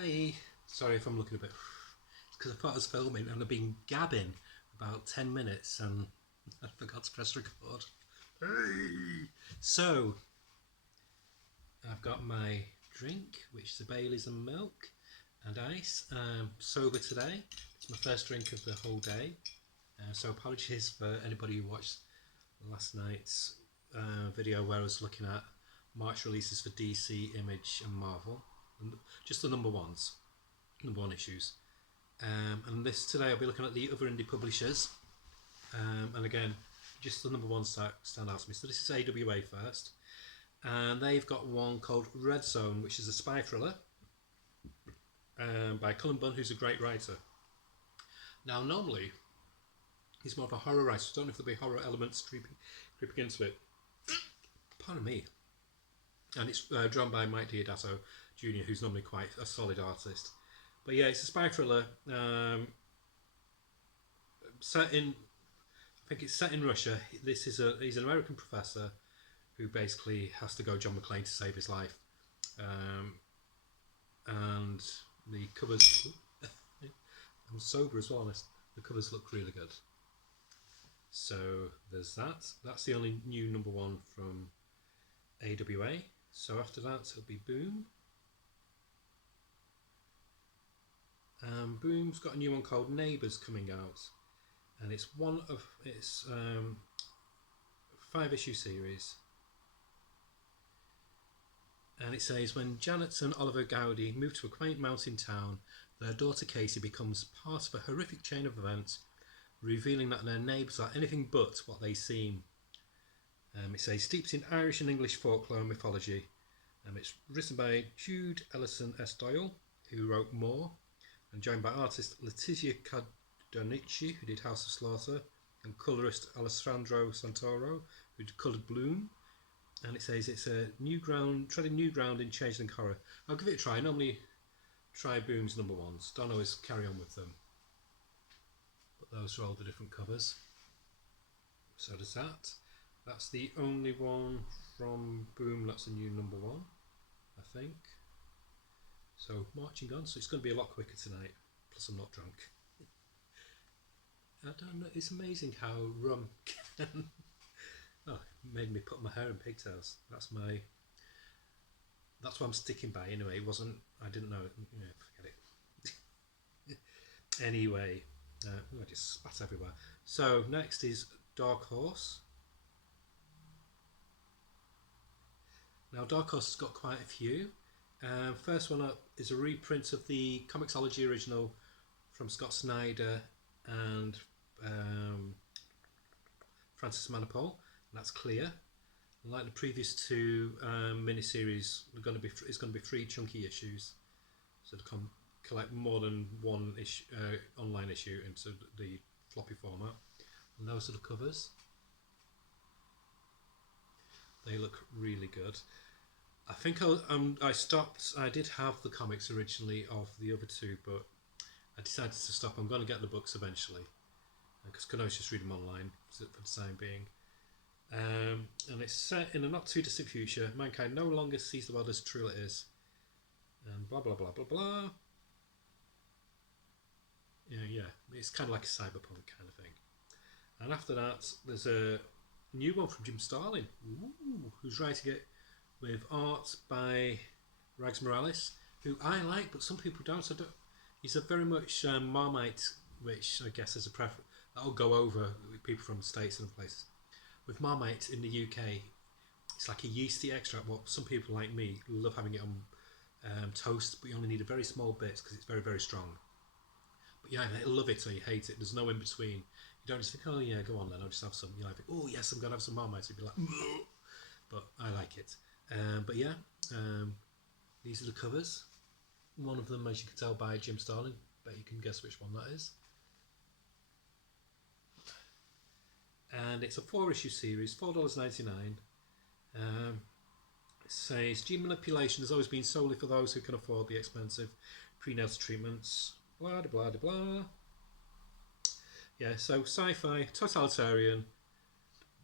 Hi. Sorry if I'm looking a bit. It's because I thought I was filming and I've been gabbing about 10 minutes and I forgot to press record. Hey. So, I've got my drink, which is a Baileys and milk and ice. I'm sober today. It's my first drink of the whole day. So apologies for anybody who watched last night's video where I was looking at March releases for DC, Image and Marvel. Just the number one issues. And today I'll be looking at the other indie publishers. And again, just the number one stand out to me. So this is AWA first. And they've got one called Red Zone, which is a spy thriller by Cullen Bunn, who's a great writer. Now, normally, he's more of a horror writer. So I don't know if there'll be horror elements creeping into it. Pardon me. And it's drawn by Mike Deodato Jr., who's normally quite a solid artist. But yeah, it's a spy thriller set in, I think it's set in Russia. He's an American professor who basically has to go John McClane to save his life. And the covers, I'm sober as well, honest. The covers look really good. So there's that. That's the only new number one from AWA. So after that, it'll be Boom. Boom's got a new one called Neighbours coming out, and it's a 5-issue series. And it says, when Janet and Oliver Gowdy move to a quaint mountain town, their daughter Casey becomes part of a horrific chain of events, revealing that their neighbours are anything but what they seem. It says, steeped in Irish and English folklore and mythology. It's written by Jude Ellison S. Doyle, who wrote More, and joined by artist Letizia Cardonici, who did House of Slaughter, and colourist Alessandro Santoro, who coloured Bloom. And it says it's a treading new ground in changeling horror. I'll give it a try. I normally try Boom's number ones. Don't always carry on with them. But those are all the different covers. So does that. That's the only one from Boom that's a new number one, I think. So marching on, so it's going to be a lot quicker tonight. Plus I'm not drunk. I don't know, it's amazing how rum can... Oh, it made me put my hair in pigtails. That's what I'm sticking by anyway. I didn't know, forget it. Anyway, I just spat everywhere. So next is Dark Horse. Now Dark Horse has got quite a few. First one up is a reprint of the Comixology original from Scott Snyder and Francis Manapul, and that's Clear. And like the previous two miniseries, it's going to be 3 chunky issues, so to collect more than one online issue into the floppy format. And those are the covers. They look really good. I think I stopped. I did have the comics originally of the other two, but I decided to stop. I'm going to get the books eventually because I can always just read them online for the time being. And it's set in a not too distant future. Mankind no longer sees the world as true it is. And blah blah blah blah blah. Yeah. It's kind of like a cyberpunk kind of thing. And after that, there's a new one from Jim Starlin, who's writing it with art by Rags Morales, who I like, but some people don't. He's a very much Marmite, which I guess is a preference. That'll go over with people from the States and places. With Marmite in the UK, it's like a yeasty extract. What some people like me love having it on toast, but you only need a very small bit because it's very, very strong. But you either love it or you hate it. There's no in between. You don't just think, oh yeah, go on then, I'll just have some. You like, oh yes, I'm going to have some Marmite. You'd be like, ugh. But I like it. But yeah, these are the covers. One of them, as you can tell, by Jim Starlin. Bet you can guess which one that is. And it's a 4-issue series, $4.99. It says, gene manipulation has always been solely for those who can afford the expensive prenatal treatments. Blah, blah, blah, blah. Yeah, so sci-fi, totalitarian,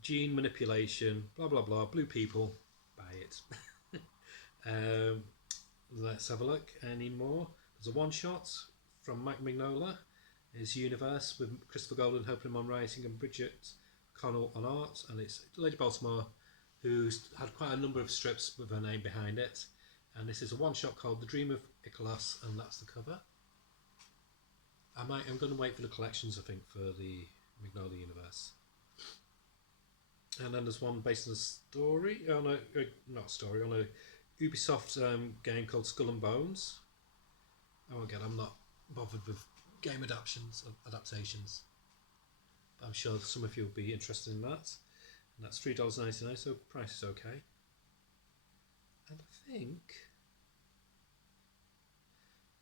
gene manipulation, blah, blah, blah, blue people, buy it. Let's have a look. Any more? There's a one-shot from Mike Mignola, his Universe, with Christopher Golden helping him on writing and Bridget Connell on art, and it's Lady Baltimore, who's had quite a number of strips with her name behind it, and this is a one-shot called The Dream of Icholas, and that's the cover. I'm going to wait for the collections, I think, for the Mignola Universe. And then there's one based on a story, not a story, on a Ubisoft game called Skull and Bones. Oh, again, I'm not bothered with game adaptations. But I'm sure some of you will be interested in that. And that's $3.99, so price is okay. And I think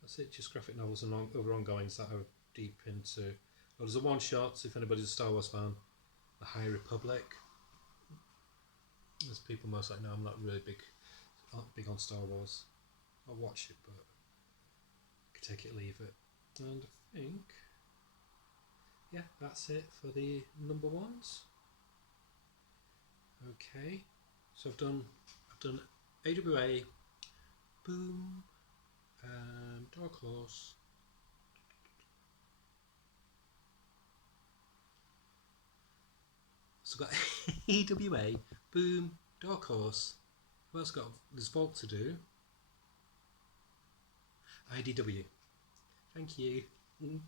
that's it, just graphic novels and other ongoings that are deep into. Well, there's a one-shot, if anybody's a Star Wars fan, The High Republic. As people most likely know, I'm not really big on Star Wars. I'll watch it, but I can take it or leave it. And I think, yeah, that's it for the number ones. Okay, so I've done AWA, Boom, Dark Horse, so I've got AWA, Boom, Dark Horse. Who else got? There's Vault to do. IDW. Thank you. No,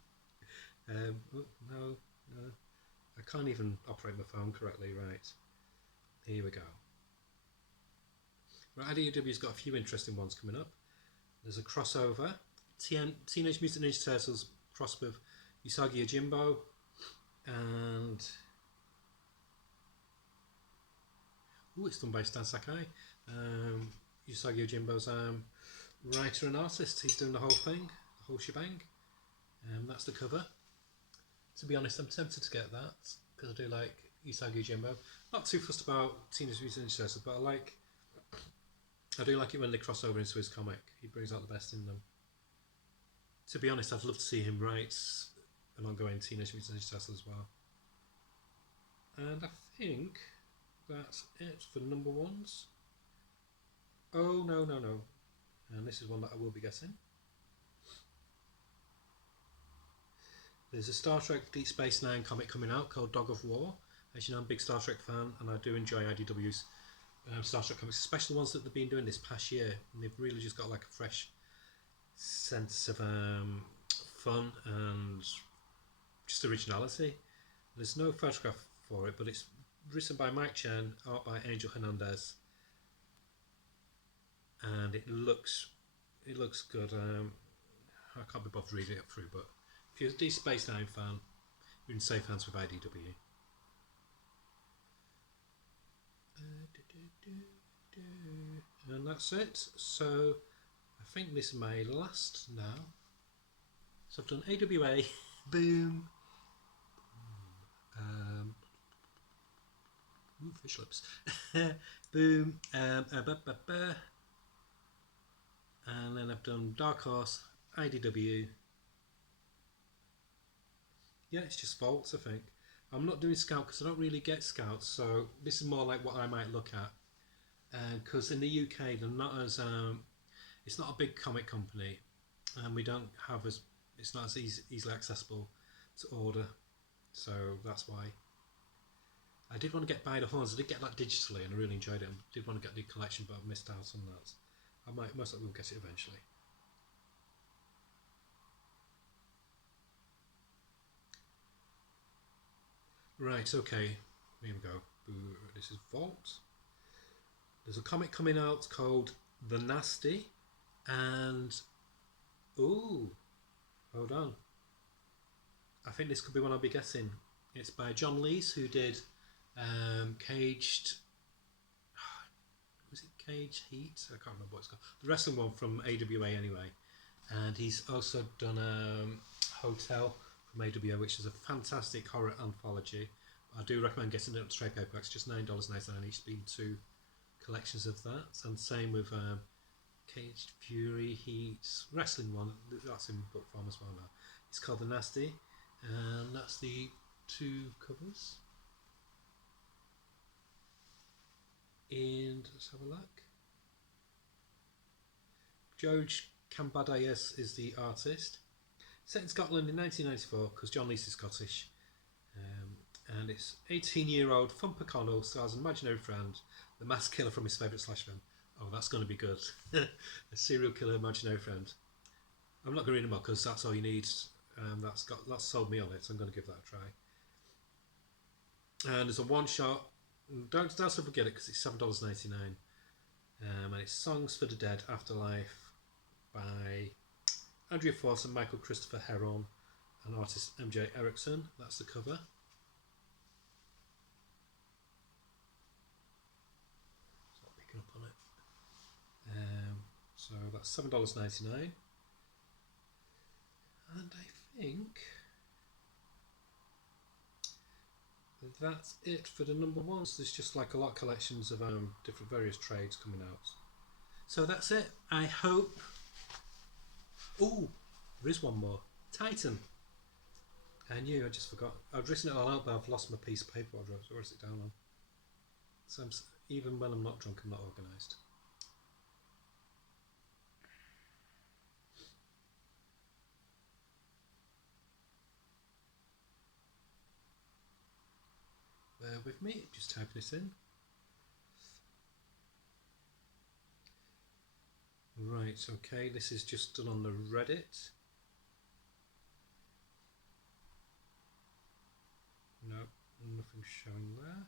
I can't even operate my phone correctly. Right, here we go. Right, IDW's got a few interesting ones coming up. There's a crossover, Teenage Mutant Ninja Turtles cross with Usagi Yojimbo, and it's done by Stan Sakai. Usagi Yojimbo's writer and artist. He's doing the whole thing, the whole shebang. That's the cover. To be honest, I'm tempted to get that because I do like Usagi Yojimbo. Not too fussed about Teenage Mutant Ninja Turtles, but I do like it when they cross over into his comic. He brings out the best in them. To be honest, I'd love to see him write an ongoing Teenage Mutant Ninja Turtles as well. And I think that's it for the number ones. Oh, no. And this is one that I will be guessing. There's a Star Trek Deep Space Nine comic coming out called Dog of War. As you know, I'm a big Star Trek fan, and I do enjoy IDW's Star Trek comics, especially the ones that they've been doing this past year. And they've really just got like a fresh sense of fun and just originality. There's no photograph for it, but it's written by Mike Chen, art by Angel Hernandez, and it looks good. I can't be bothered reading it through, but if you're a Deep Space Nine fan, you're in safe hands with IDW. And that's it. So I think this may last now. So I've done AWA, Boom, fish lips, Boom, and then I've done Dark Horse, IDW. Yeah, it's just Vaults, I think. I'm not doing Scout because I don't really get Scouts, so this is more like what I might look at. Because in the UK, they're not as it's not a big comic company, and we don't have it's not as easily accessible to order, so that's why. I did want to get By the Horns. I did get that digitally, and I really enjoyed it. I did want to get the collection, but I missed out on that. I most likely will get it eventually. Right, okay, here we go. This is Vault. There's a comic coming out called The Nasty, and ooh, hold on. I think this could be one I'll be getting. It's by John Lees, who did Caged. Was it Cage Heat? I can't remember what it's called. The wrestling one from AWA anyway, and he's also done Hotel from AWA, which is a fantastic horror anthology. I do recommend getting it on trade paperback. It's just $9.99 each, being 2 collections of that. And same with Caged Fury Heat wrestling one. That's in book form as well now. It's called The Nasty, and that's the 2 covers. And let's have a look. George Cam Badias is the artist. Set in Scotland in 1994 because John Lees is Scottish. And it's 18-year-old Thumper Connell stars an imaginary friend, the mass killer from his favourite slash film. Oh, that's going to be good. A serial killer imaginary friend. I'm not going to read them all because that's all you need. That's sold me on it, so I'm going to give that a try. And there's a one shot. Don't forget it because it's $7.99. And it's Songs for the Dead Afterlife by Andrea Force and Michael Christopher Heron and artist MJ Erickson. That's the cover. It's not picking up on it. So that's $7.99. And I think that's it for the number ones. There's just like a lot of collections of different various trades coming out. So that's it. I hope. Oh, there is one more. Titan. I knew, I just forgot. I'd written it all out, but I've lost my piece of paper. I wrote it down on. So even when I'm not drunk, I'm not organised. Bear with me, just typing this in. Right, okay, this is just done on the Reddit. No, nothing showing there.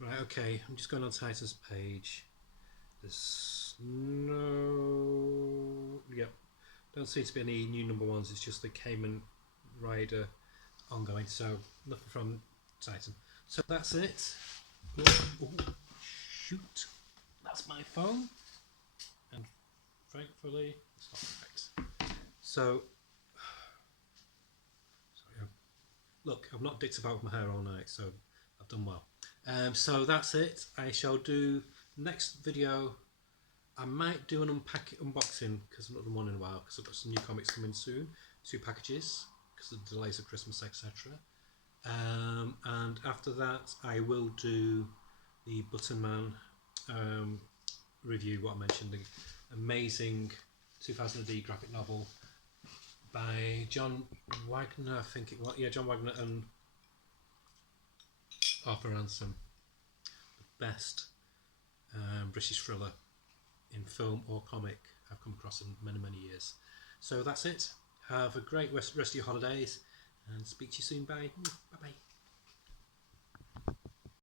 Right, okay, I'm just going on Titan's page. There's no... Yep, don't seem to be any new number ones, it's just the Cayman Rider ongoing, so nothing from Titan. So that's it. Oh, shoot, that's my phone. And thankfully, it's not perfect. So, sorry, look, I've not dicked about with my hair all night, so I've done well. So that's it. I shall do next video. I might do an unboxing because I've not done one in a while because I've got some new comics coming soon. 2 packages because of the delays of Christmas, etc. And after that, I will do the Button Man review. What I mentioned, the amazing 2000 AD graphic novel by John Wagner, I think it was. Yeah, John Wagner and Arthur Ransom. The best British thriller in film or comic I've come across in many, many years. So that's it. Have a great rest of your holidays and speak to you soon. Bye. Bye-bye.